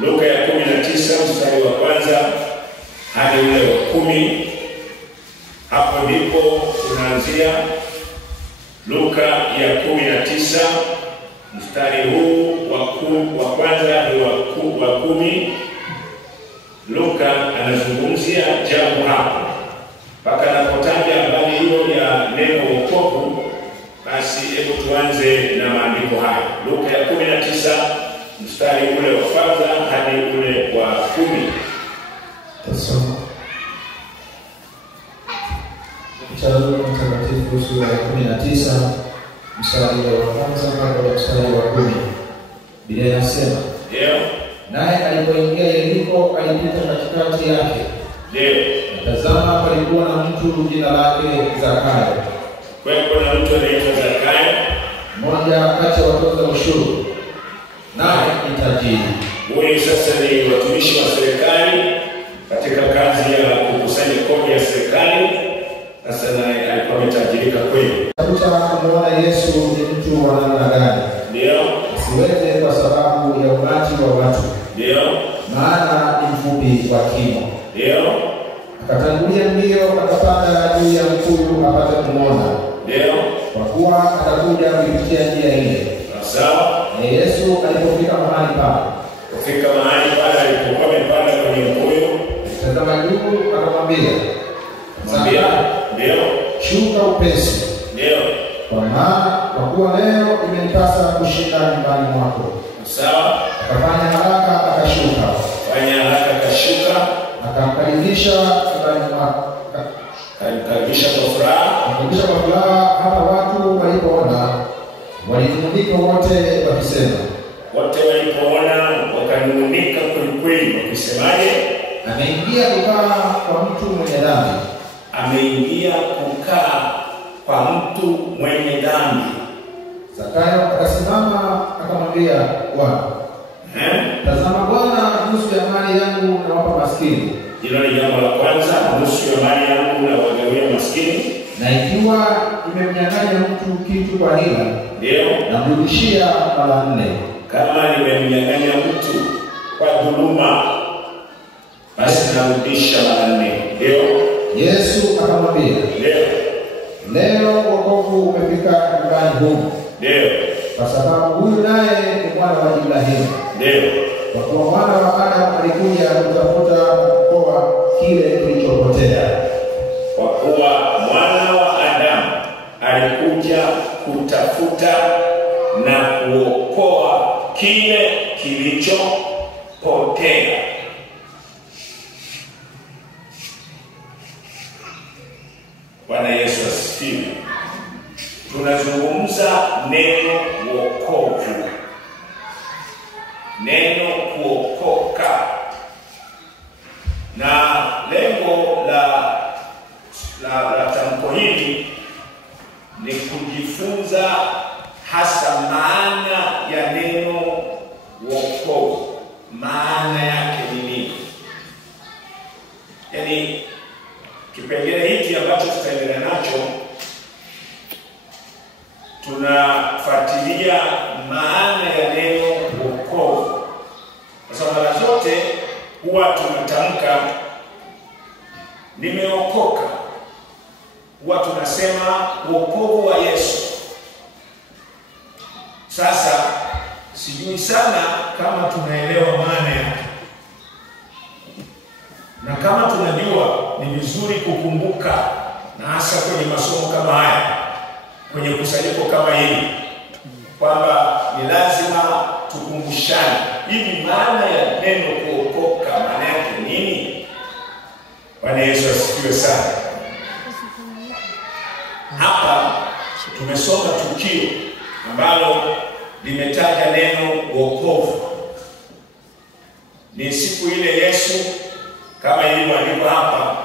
Luka ya 19 mstari wa kwanza hadi ule wa 10. Hapo ndipo tunaanzia. Luka ya 19 mstari huu wa kwanza hadi wa 10. Luka anazungumzia jambo hapo mpaka anapotaja habari hiyo ya neno wokovu. Basi hebu tuanze na maandiko haya. Luka ya 19 mstari ule wa kwanza hadi ule wa 10. Tasoma Kitabu Mtakatifu sura ya 19 mstari wa kwanza hadi mstari wa 10. Biblia inasema, ndio, naye alipoingia Yeriko alipita katikati yake. Ndio. Tazama, palikuwa na mtu jina lake Zakayo. Kuna mtu anaitwa Zakayo, mmoja kati ya watoza ushuru, naye ni tajiri. Huyu sasa ni watumishi wa serikali katika kazi ya kukusanya kodi ya serikali. Sasa naye alikuwa ametajirika kweli. Tafuta kumwona Yesu ni mtu wa namna gani, ndio, asiweze kwa sababu ya umati wa watu, ndio, maana ni mfupi wa kimo. Ndio. Akatangulia mbio akapanda juu ya mkuyu apate kumwona, ndio, kwa kuwa atakuja kupitia njia ile. Sawa. Na Yesu alipofika mahali pale, alipokuwa amepanda kwenye mkuyu, tazama juu akamwambia, ndio, shuka upesi, ndio, kwa kuwa leo imenipasa kushinda nyumbani mwako. Sawa. Akafanya haraka akashuka. Akamkaribisha nyumbani mwako. Akamkaribisha kwa furaha. Hapa watu walipoona walinung'unika wote wakisema, wakanung'unika kweli wakisemaje? Ameingia kukaa kwa mtu mwenye dhambi. Zakayo akasimama akamwambia Bwana, tazama Bwana, nusu ya mali yangu nawapa maskini. Hilo ni jambo la kwanza, nusu ya mali yangu nawagawia maskini. Na ikiwa nimemnyang'anya mtu kitu kwa hila, ndio, namrudishia mara 4. Kama nimemnyang'anya mtu kwa dhuluma, basi narudisha mara 4. Ndio. Yesu akamwambia, leo wokovu umefika nyumbani humu, ndio, kwa sababu huyu naye ni mwana wa Ibrahimu. Ndio. Kwa kuwa mwana wa Adamu alikuja kutafuta na kuokoa kile kilichopotea. Kwa kuwa mwana wa Adamu alikuja kutafuta na kuokoa kile kilichopotea. Bwana Yesu asifiwe. Tunazungumza neno wokovu, neno kuokoka, na lengo la tamko hili ni kujifunza hasa maana ya neno wokovu. Maana yake ni nini? Yaani kipengele hiki ambacho tutaendelea nacho, tunafuatilia maana ya neno wokovu. Kwa sababu mara zote huwa tunatamka nimeokoka, huwa tunasema wokovu wa Yesu. Sasa sijui sana kama tunaelewa maana yake, na kama tunajua ni vizuri kukumbuka, na hasa kwenye masomo kama haya, kwenye kusanyiko kama hili, kwamba ni lazima tukumbushane hivi maana ya neno kuokoka maana yake nini. Bwana Yesu asifiwe sana. Hapa tumesoma tukio ambalo limetaja neno wokovu. Ni siku ile Yesu, kama ilivyoandikwa hapa,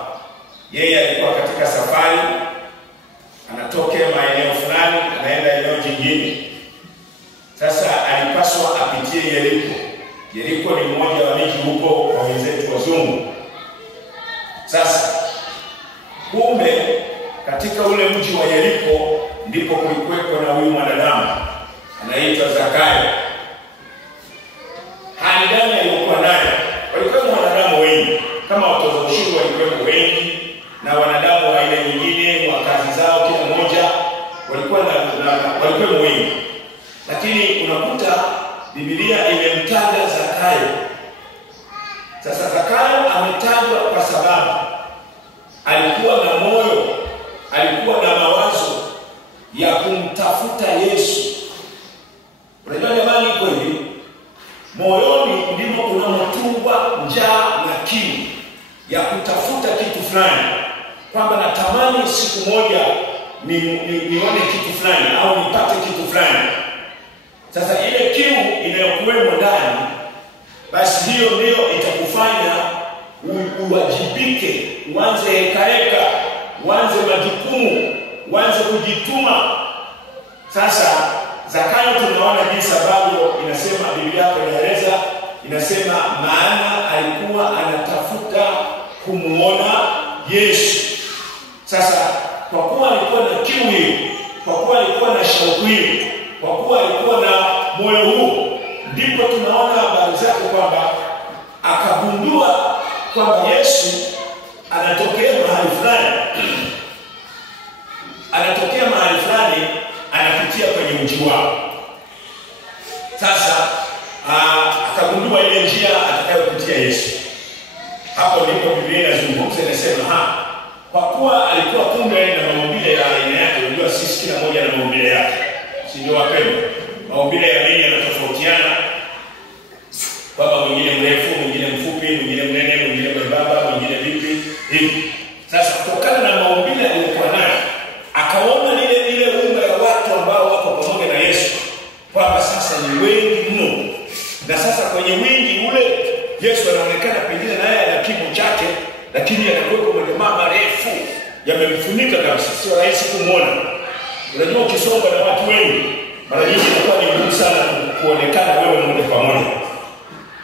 yeye alikuwa katika safari, anatokea maeneo fulani anaenda eneo jingine. Sasa alipaswa apitie Yeriko. Yeriko ni mmoja wa miji huko kwa wenzetu wazungu. Sasa kumbe katika ule mji wa Yeriko ndipo kulikuwepo na huyu mwanadamu anaitwa Zakayo. utakuta Biblia imemtaja Zakayo. Sasa Zakayo ametajwa kwa sababu alikuwa na moyo, alikuwa na mawazo ya kumtafuta Yesu. Unajua jamani, kweli moyoni ndimo kunamotungwa njaa na kiu ya kutafuta kitu fulani, kwamba natamani siku moja nione kitu fulani au nipate kitu fulani. Sasa ile kiu inayokuwemo ndani, basi hiyo ndio itakufanya uwajibike, uanze hekaheka, uanze majukumu, uanze kujituma. Sasa Zakayo tunaona jinsi ambavyo inasema Biblia yako inaeleza, inasema maana alikuwa anatafuta kumuona Yesu. Sasa kwa kuwa alikuwa na kiu hiyo, kwa kuwa alikuwa na shauku hiyo, kwa kuwa alikuwa na moyo huu, ndipo tunaona habari zake kwamba akagundua kwamba Yesu anatokea mahali fulani. Anatokea mahali fulani, anapitia kwenye mji wao. Sasa akagundua ile njia atakayopitia Yesu. Hapo ndipo Biblia inazungumza, inasema kwa kuwa alikuwa kumbe na maumbile ya aina yake. Unajua sisi kila mmoja na maumbile yake, si ndio wapendwa? Maumbile ya mimi yanatofautiana, kwamba mwingine mrefu, mwingine mfupi, mwingine mnene, mwingine mwembamba, mwingine vipi hivi. Sasa kutokana na maumbile aliyokuwa nayo, akaona ile unga ya watu ambao wako pamoja na Yesu, kwamba sasa ni wengi mno. Na sasa kwenye wingi ule, Yesu anaonekana pengine naye ana kimo chake, lakini anakuwa majamaa marefu yamemfunika kabisa, sio rahisi kumwona. Unajua ukisonga na watu wengi, mara nyingi inakuwa ni ngumu sana kuonekana wewe moja kwa moja.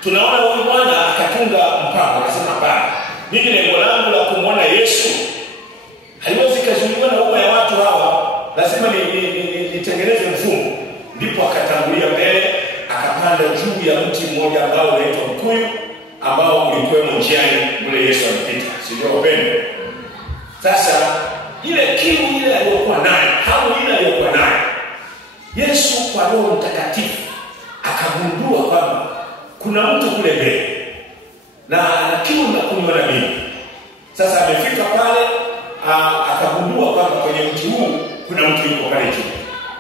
Tunaona huyu bwana akatunga mpango, akasema bana, mimi lengo langu la kumwona Yesu haiwezi kuzuiliwa na umma ya watu hawa, lazima nitengeneze mfumo. Ndipo akatangulia mbele, akapanda juu ya mti mmoja ambao unaitwa mkuyu, ambao ulikuwa njiani ule Yesu alipita. Sio wapendwa? Sasa ile kiu ile aliyokuwa nayo, hamu ile aliyokuwa nayo, Yesu kwa Roho Mtakatifu akagundua kwamba kuna mtu kule mbele na ana kiu na kunywa na mimi. Sasa amefika pale, akagundua kwamba kwenye mti huu kuna mtu yuko pale juu.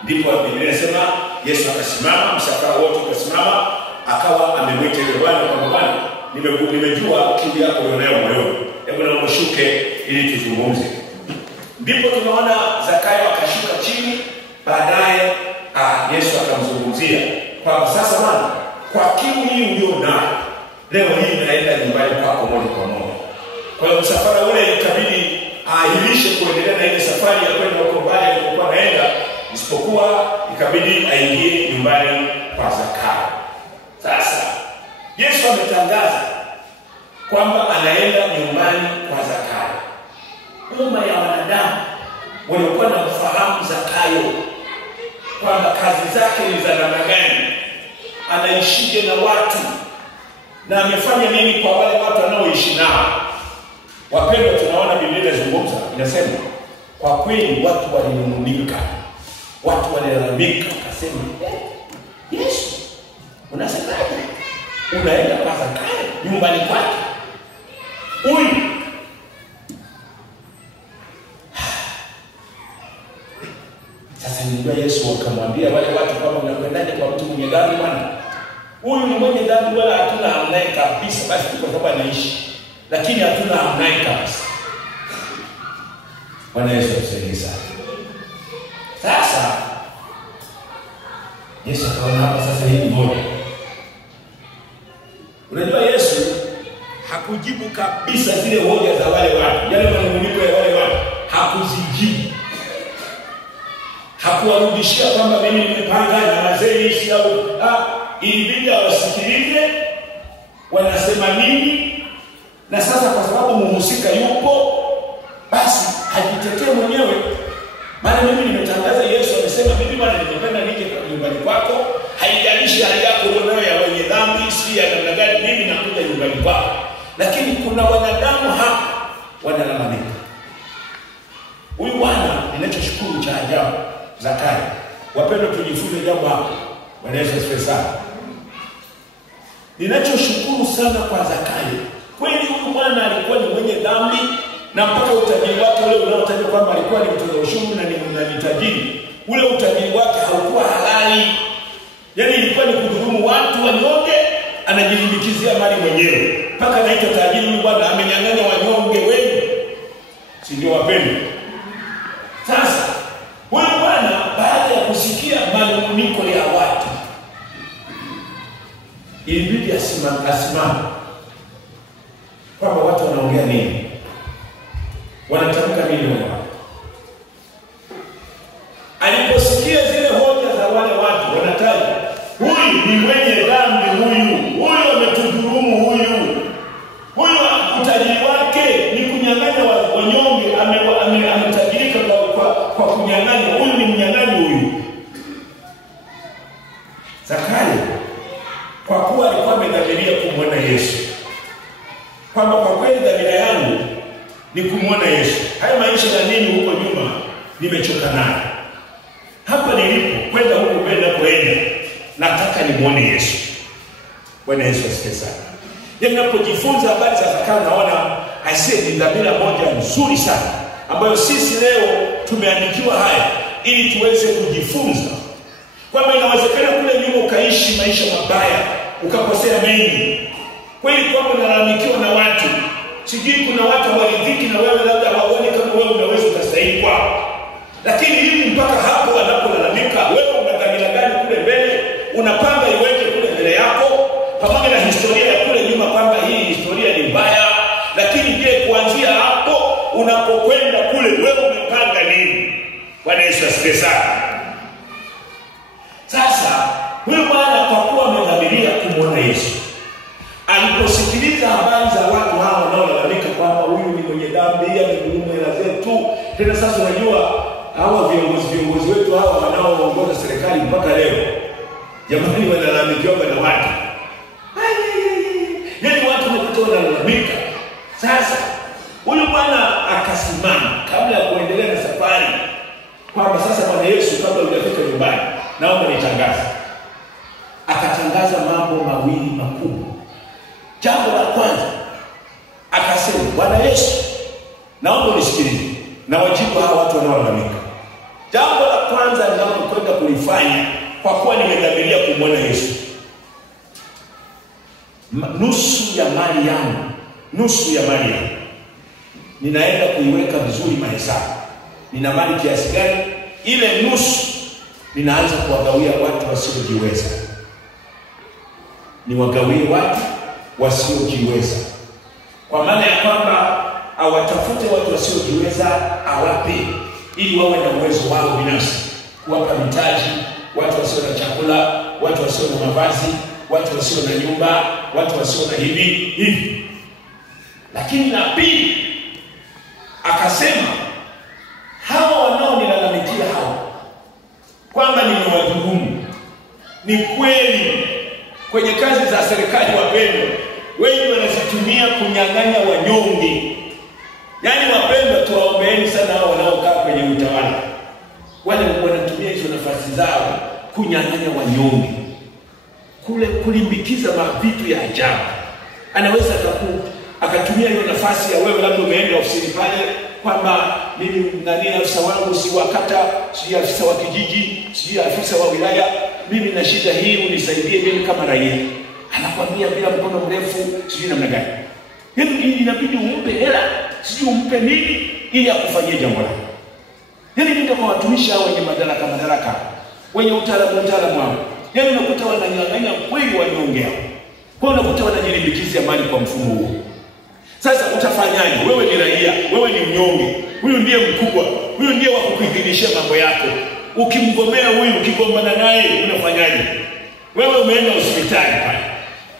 Ndipo Biblia inasema Yesu akasimama, msafara wote ukasimama, akawa amemwita yule bwana kwamba bwana, nimejua kiu yako unayo moyoni, hebu na ushuke ili tuzungumze. Ndipo tunaona Zakayo akashuka chini. Baadaye Yesu akamzungumzia kwamba sasa bwana, kwa kiu hii ulionayo leo hii naenda nyumbani kwako moja kwa moja. Kwa hiyo msafara ule itabidi ahirishe kuendelea na ile safari ya kwenda huko mbali alipokuwa anaenda, isipokuwa ikabidi aingie nyumbani kwa Zakayo. Sasa Yesu ametangaza kwamba anaenda nyumbani kwa Zakayo. Umma ya wanadamu walikuwa na ufahamu Zakayo kwamba kazi zake ni za namna gani, anaishije na watu, na amefanya nini kwa wale watu wanaoishi nao. Wapendwa, tunaona Biblia inazungumza, inasema kwa kweli watu walinung'unika, watu walilalamika, akasema Yesu, unasemaje? Unaenda kwa Zakayo nyumbani kwake? Huyu sasa ndio Yesu akamwambia wale watu kwamba unakwendaje kwa mtu mwenye dhambi bwana? Huyu ni mwenye dhambi, wala hatuna amnaye kabisa. Basi kwa sababu anaishi, lakini hatuna amnaye kabisa. Bwana Yesu asifiwe sana. Sasa Yesu akaona hapa sasa hii moja. Unajua Yesu hakujibu kabisa zile hoja za wale watu, yale manunguniko ya wale watu hakuzijibu. Hakuwarudishia kwamba mimi nimepanga na wazee hizi au ilibidi wasikilize wanasema nini. Na sasa kwa sababu mhusika yupo, basi hajitetee mwenyewe. Maana mimi nimetangaza, Yesu amesema mimi bwana nimependa nije nyumbani kwako, haijalishi hali yako wewe ya wenye dhambi, si ya namna gani, mimi nakuja nyumbani kwako. Lakini kuna wanadamu hapa wanalalamika. Huyu bwana, ninachoshukuru cha ajabu Zakayo, wapendwa, tujifunze jambo hapa. Wanaweza sasa. Ninachoshukuru sana kwa Zakayo. Kweli huyu bwana alikuwa ni mwenye dhambi na mpaka utajiri wake ule unaotajwa kwamba alikuwa ni mtoza ushuru na ni tajiri. Ule utajiri wake haukuwa halali. Yaani ilikuwa ni kudhulumu watu wanyonge, anajilimbikizia mali mwenyewe. Mpaka anaitwa tajiri huyu bwana amenyang'anya wanyonge wengi. Si ndio wapendwa? Sasa huyu bwana baada ya kusikia manunguniko ya watu ilibidi asimame kwamba watu wanaongea nini, wanatamka nini wao. Aliposikia zile hoja za wale watu wanataja, huyu ni mwenye dhambi, huyu ametudhulumu, huyu utajiri wake ni kunyang'anya wanyonge, ametajirika kwa kunyang'anya, huyu ni mnyang'anyi huyu. Zakayo kwa kuwa alikuwa amedhamiria kumwona Yesu, kwamba kwa kweli dhamira yangu ni kumwona Yesu. Haya maisha ya nini huko nyuma nimechoka nayo. Hapa nilipo kwenda huko kwenda kwenda, nataka nimwone Yesu. Bwana Yesu asifiwe sana. Ninapojifunza habari za Zakayo naona aisee ni dhamira moja nzuri sana ambayo sisi leo tumeandikiwa haya ili tuweze kujifunza kwamba inawezekana kule nyuma ukaishi maisha mabaya, ukakosea mengi. Kweli kwamba unalalamikiwa na watu. Sijui kuna watu waridhiki na wewe, labda hawaoni kama wewe unaweza kustahili kwao. Lakini hivi mpaka hapo wanapolalamika, wewe una dhamira gani kule mbele? Unapanga iweje kule mbele yako? Pamoja na historia ya kule nyuma kwamba hii historia ni mbaya, lakini je, kuanzia hapo unapokwenda kule wewe umepanga nini? Bwana Yesu asifiwe sana. Sasa huyu bwana kwa kuwa amedhamiria kumwona Yesu, aliposikiliza habari za watu hao wanaolalamika kwamba huyu ni mwenye dhambi, amedhulumu hela zetu. Tena sasa unajua hawa viongozi wetu hawa wanaoongoza serikali mpaka leo, jamani, wanalalamikiwa na watu. Yaani watu wanakuwa wanalalamika. Sasa huyu bwana akasimama kabla ya kuendelea na safari kwamba sasa Bwana Yesu, kabla hujafika nyumbani, naomba nitangaze. Akatangaza mambo mawili makubwa. Jambo la kwanza akasema, Bwana Yesu, naomba unisikilize na wajibu hawa watu wanaolalamika. Jambo la kwanza ninalokwenda kulifanya kwa kuwa nimedhamiria kumwona Yesu, nusu ya mali yangu ninaenda kuiweka vizuri mahesabu. Nina mali kiasi gani? Ile nusu ninaanza kuwagawia watu wasiojiweza. Niwagawie watu wasiojiweza, kwa maana ya kwamba awatafute watu wasiojiweza awape, ili wawe na uwezo wao binafsi, kuwapa mitaji watu wasio na chakula, watu wasio na mavazi, watu wasio na nyumba, watu wasio na hivi. Lakini na pili akasema, hawa wanaonilalamikia hao kwamba nimewadhulumu, ni kweli kwenye kazi za serikali wapendwa, wengi wanazitumia kunyang'anya wanyonge. Yaani wapendwa, tuwaombeeni sana hao wanaokaa kwenye utawala. Wale wanatumia hizo nafasi zao kunyang'anya wanyonge, kule kulimbikiza mavitu ya ajabu. Anaweza akatumia hiyo nafasi ya wewe labda umeenda ofisini pale kwamba mimi nani afisa wangu si wakata, si afisa wa kijiji, si afisa wa wilaya, mimi na shida hii unisaidie mimi kama raia. Anakwambia bila mkono mrefu, sijui namna gani. Yaani inabidi umpe hela, sijui umpe nini ili akufanyie jambo lako. Yaani ndio kwa watumishi hao wenye madaraka, wenye utaalamu wao. Yaani unakuta wananyang'anya kweli wanyonge. Kwa unakuta wanajilimbikizia mali kwa mfumo huo. Sasa utafanyaje? Wewe ni raia, wewe ni mnyonge. Huyu ndiye mkubwa, huyu ndiye wa kukuidhinishia mambo yako. Ukimgomea huyu, ukigombana naye, unafanyaje? Wewe umeenda hospitali pale,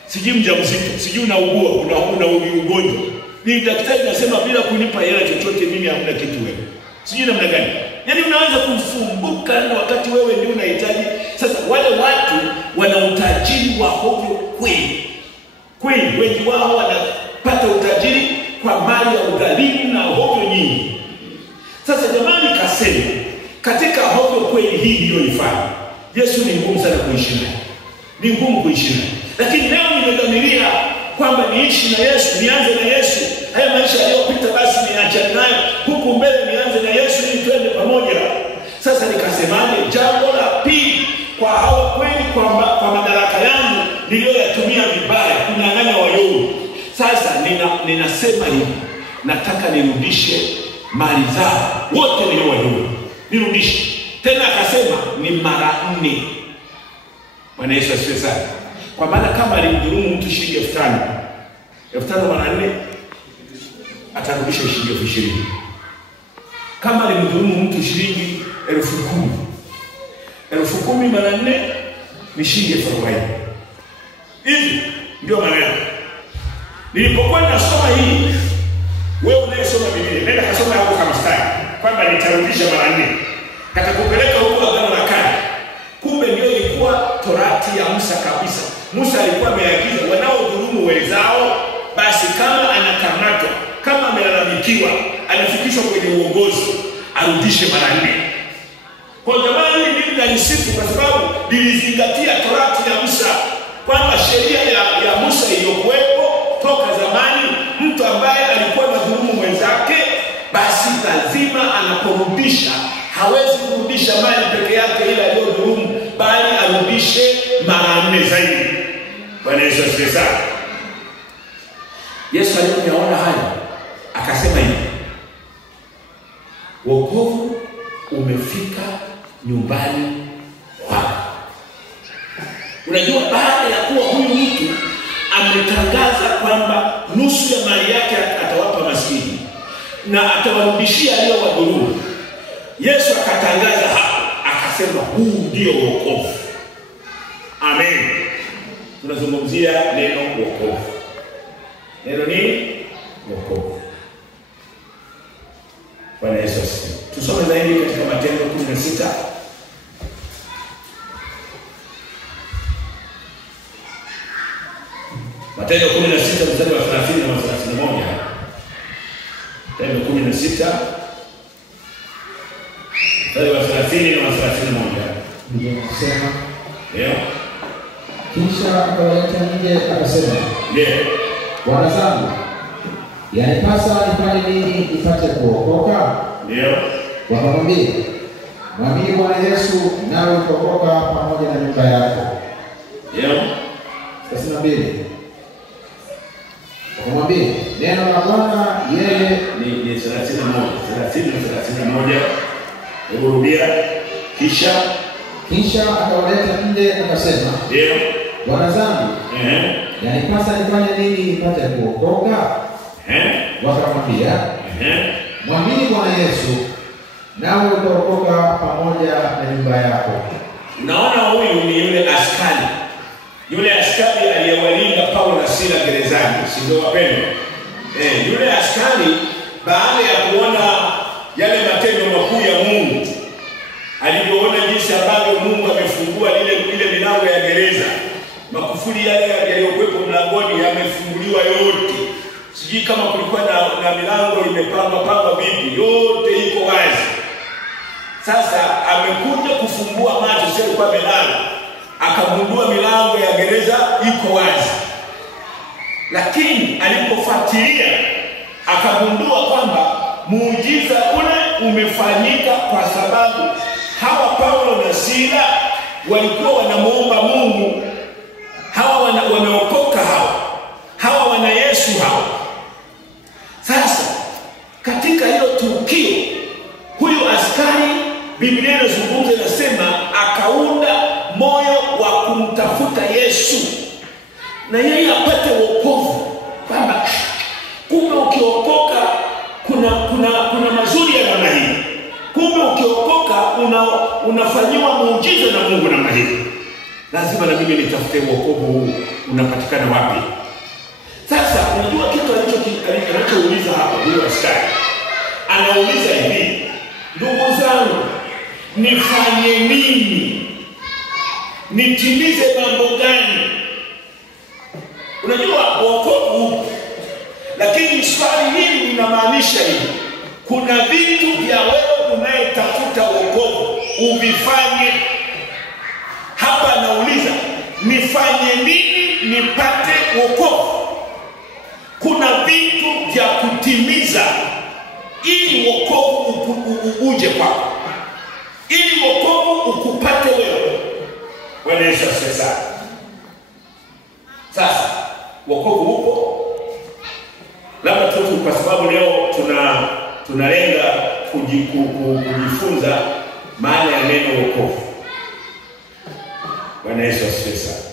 sijui mjamzito, sijui unaugua, una ugonjwa. Ni daktari anasema bila kunipa hela chochote mimi hamna kitu wewe. Sijui namna gani. Yaani unaanza kufumbuka na wakati wewe ndio unahitaji. Sasa wale watu wana utajiri wa hovyo kweli. Kweli wengi wao wanapata utajiri kwa mali ya ughalimu na hovyo nyingi. Sasa jamani, kasema katika hovyo kweli hii ndio ifanye. Yesu ni ngumu sana kuishi naye. Ni ngumu kuishi naye. Lakini leo nimedhamiria kwamba niishi na Yesu, nianze na Yesu. Haya maisha yaliyopita basi niachane nayo. Huku mbele nianze na Yesu ili twende pamoja. Sasa nikasemaje? Jambo la pili, kwa hawa kweli kwa madaraka yangu niliyoyatumia vibaya kunyang'anya Wayahudi. Sasa ninasema hivi, nataka nirudishe mali zao wote niliowajua. Nirudishe. Tena akasema ni mara 4. Bwana Yesu asifiwe sana. Kwa maana kama alimdhulumu mtu shilingi 5,000, 5,000 mara 4 atarudisha shilingi 20,000. Kama alimdhulumu mtu shilingi 10,000, 10,000 mara 4 ni shilingi 40,000. Hivi ndio maana yake. Nilipokuwa nasoma hii, wewe unayesoma Biblia, nenda kasoma hapo kama mstari kwamba nitarudisha mara 4. Katakupeleka huko Agano la Kale. Kumbe ndio ilikuwa Torati ya Musa kabisa. Musa alikuwa ameagiza wanaodhulumu wenzao, basi kama anakamatwa, kama amelalamikiwa, anafikishwa kwenye uongozi, arudishe mara 4. Kwa jamani, mimi nalisifu kwa sababu nilizingatia Torati ya Musa, kwamba sheria ya Musa iliyokuwepo toka zamani, mtu ambaye alikuwa anadhulumu mwenzake, basi lazima anaporudisha, hawezi kurudisha mali peke yake ile aliyodhulumu, bali arudishe mara 4 zaidi. Bwana Yesu asifiwe sana. Yesu alipoyaona haya akasema hivi, wokovu umefika nyumbani kwako. Unajua, baada ya kuwa huyu mtu ametangaza kwamba nusu ya mali yake atawapa maskini na atawarudishia aliyowadhulumu, Yesu akatangaza hapo, akasema huu ndio wokovu. Amen. Tunazungumzia neno wokovu. Neno ni wokovu. Bwana Yesu asifiwe. Tusome zaidi katika Matendo 16. Matendo 16 mstari wa 30 na 31. Matendo 16 mstari wa 30 na 31. Ndio nasema. Ndio. Kisha akawaleta nje akasema, Ndio. Bwana zangu, yanipasa nifanye nini nipate kuokoka? Ndio. Wakamwambia, mwamini Bwana Yesu nawe utaokoka pamoja na nyumba yako. Ndio. 32. Wakamwambia, neno la Bwana yeye ni 31. 30 na 31. Hebu rudia. Kisha akawaleta nje akasema, Ndio. Bwana zangu, yanipasa nifanye nini nipate kuokoka? Wakamwambia, mwamini Bwana Yesu nawe utaokoka pamoja na nyumba yako. Naona huyu ni yule askari. Yule askari aliyewalinda Paulo na Sila gerezani, si ndio wapendwa? Yule askari baada ya kuona yale matendo makuu ya Mungu, alipoona jinsi ambavyo Mungu amefungua ile milango ya gereza, makufuli yale yaliyokuwepo mlangoni yamefunguliwa yote. Sijui kama kulikuwa na milango imepangwa vipi, yote iko wazi. Sasa amekuja kufungua macho, sio kwa milango. Akagundua milango ya gereza iko wazi. Lakini alipofuatilia akagundua kwamba muujiza ule umefanyika kwa sababu hawa Paulo na Sila walikuwa wanamuomba Mungu. Hawa wameokoka hawa wana Yesu hawa. Sasa katika hilo tukio, huyu askari, Biblia inazungumza inasema akaunda moyo wa kumtafuta Yesu na yeye apate wokovu, kwamba kumbe ukiokoka kuna mazuri ya namna hii. Kumbe ukiokoka unafanyiwa muujiza na Mungu namna hii. Lazima na mimi nitafute wokovu huu unapatikana wapi? Sasa unajua kitu anachouliza hapa huyu askari. Anauliza hivi, ndugu zangu, nifanye nini? Nitimize mambo gani? Unajua wokovu, lakini swali hili linamaanisha hivi, kuna vitu vya wewe unayetafuta wokovu uvifanye. hapa anauliza, nifanye nini nipate wokovu? Kuna vitu vya kutimiza ili wokovu uje kwako, ili wokovu ukupate wewe. Bwana Yesu asifiwe. Sasa wokovu upo, labda tu kwa sababu leo tunalenga kujifunza maana ya neno wokovu. Bwana Yesu asifiwe.